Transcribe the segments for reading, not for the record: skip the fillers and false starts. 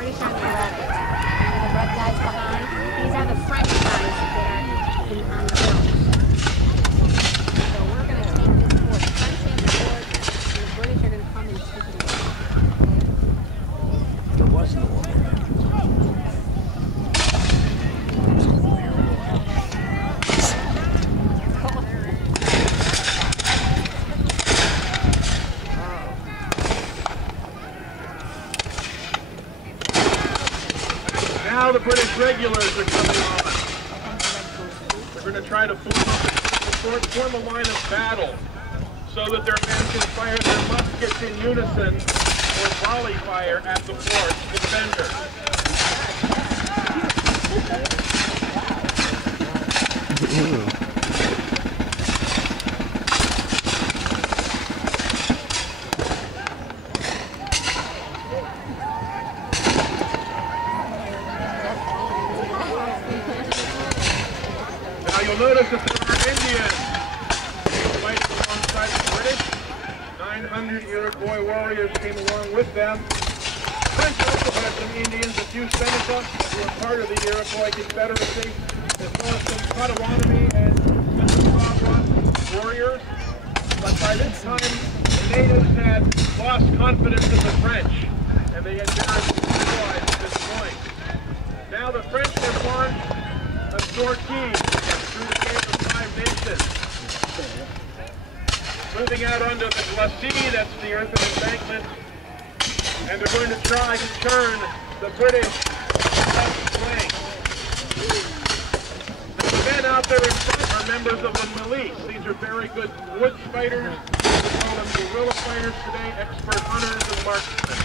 British on the left. And the red guys behind. These are the French guys that are on the hill. So we're going to take this fort. The French have the fort, and the British are going to come and take it away. There was no other entrance. Now the British regulars are coming on. They're going to try to form a line of battle so that their men can fire their muskets in unison or volley fire at the fort's defenders. Now you'll notice that there are Indians fighting alongside the British. 900 Iroquois warriors came along with them. French also had some Indians, a few Seneca, who were part of the Iroquois Confederacy, as well as some Potawatomi and Mississauga warriors. But by this time, the natives had lost confidence in the French, and they had generally destroyed at this point. Now the French have launched a sortie through the Gate of Five Nations. Moving out onto the glacis, that's the earthen embankment, and they're going to try to turn the British left flank. The men out there in front are members of the milice. These are very good woods fighters. We call them guerrilla fighters today, expert hunters and marksmen.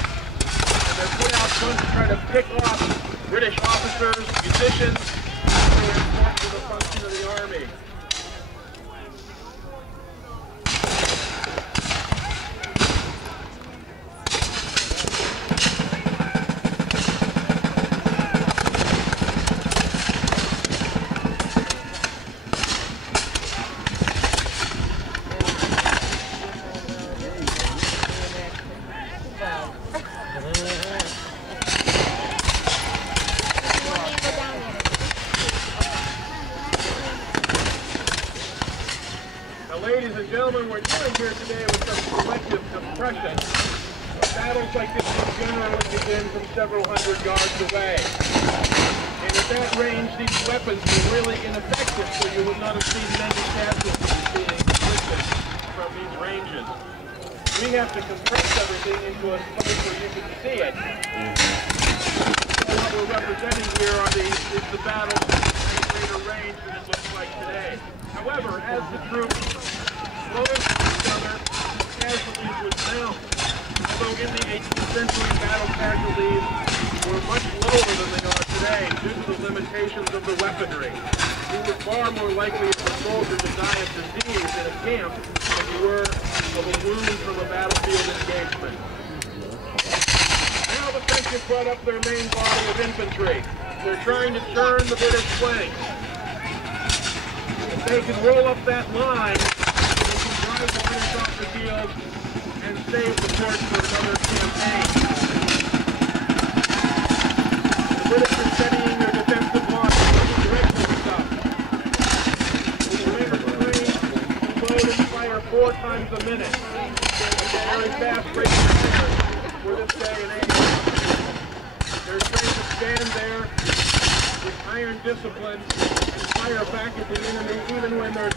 And they're put out front to try to pick off British officers, musicians, who are important to the function of the army. Ladies and gentlemen, we're dealing here today with some selective compression. Battles like this will generally begin from several hundred yards away. And at that range, these weapons were really ineffective, so you would not have seen many casualties being inflicted from these ranges. We have to compress everything into a place where you can see it. So what we're representing here is the battle at a greater range than it looks like today. However, as the troops close to each other, casualties would mount. Although in the 18th century, battle casualties were much lower than they are today due to the limitations of the weaponry. You were far more likely as a soldier to die of disease in a camp than you were of a wound from a battlefield engagement. Now the French have brought up their main body of infantry. They're trying to turn the British flank. If they can roll up that line, they can drive the British off the field and save the fort for another campaign. The British are steadying their defensive line, directing stuff. The Commander trained to load and fire 4 times a minute. It's a very fast rate of fire for this day and age. They're trained to stand there with iron discipline and fire back at the enemy even when their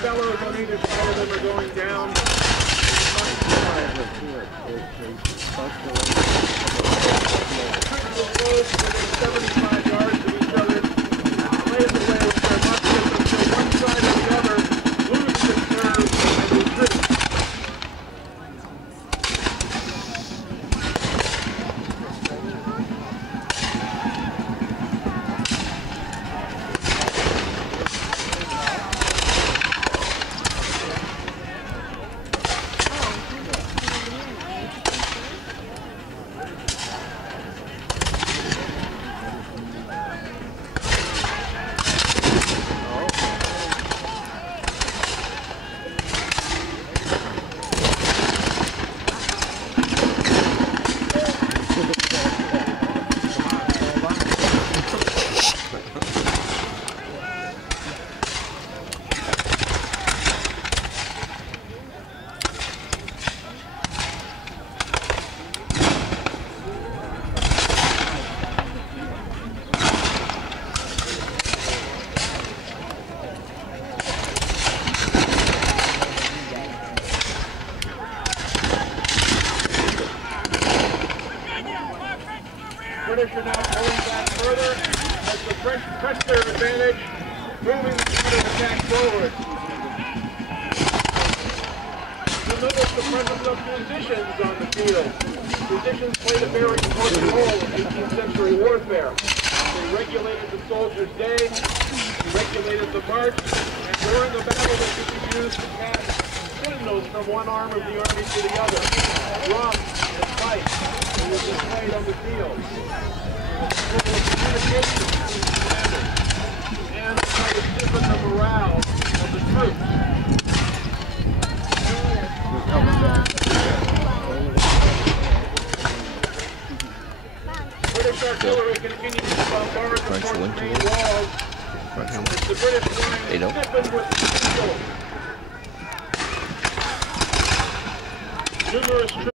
fellows on either side of them are going down. 75 yards of each other, blaze away with their muskets until one side or the other loses its nerve and retreats. British are now pulling back further as the French press their advantage, moving the counterattack forward. You'll notice the presence of musicians on the field. Musicians played a very important role in 18th century warfare. They regulated the soldiers' day, they regulated the march, and during the battle they could be used to pass signals from one arm of the army to the other. Drums and pipes were displayed on the field. It was communication between commanders and to try to stiffen the morale of the troops. British artillery continues to bombard the fort's main walls as the British line stiffened with steel. Numerous troops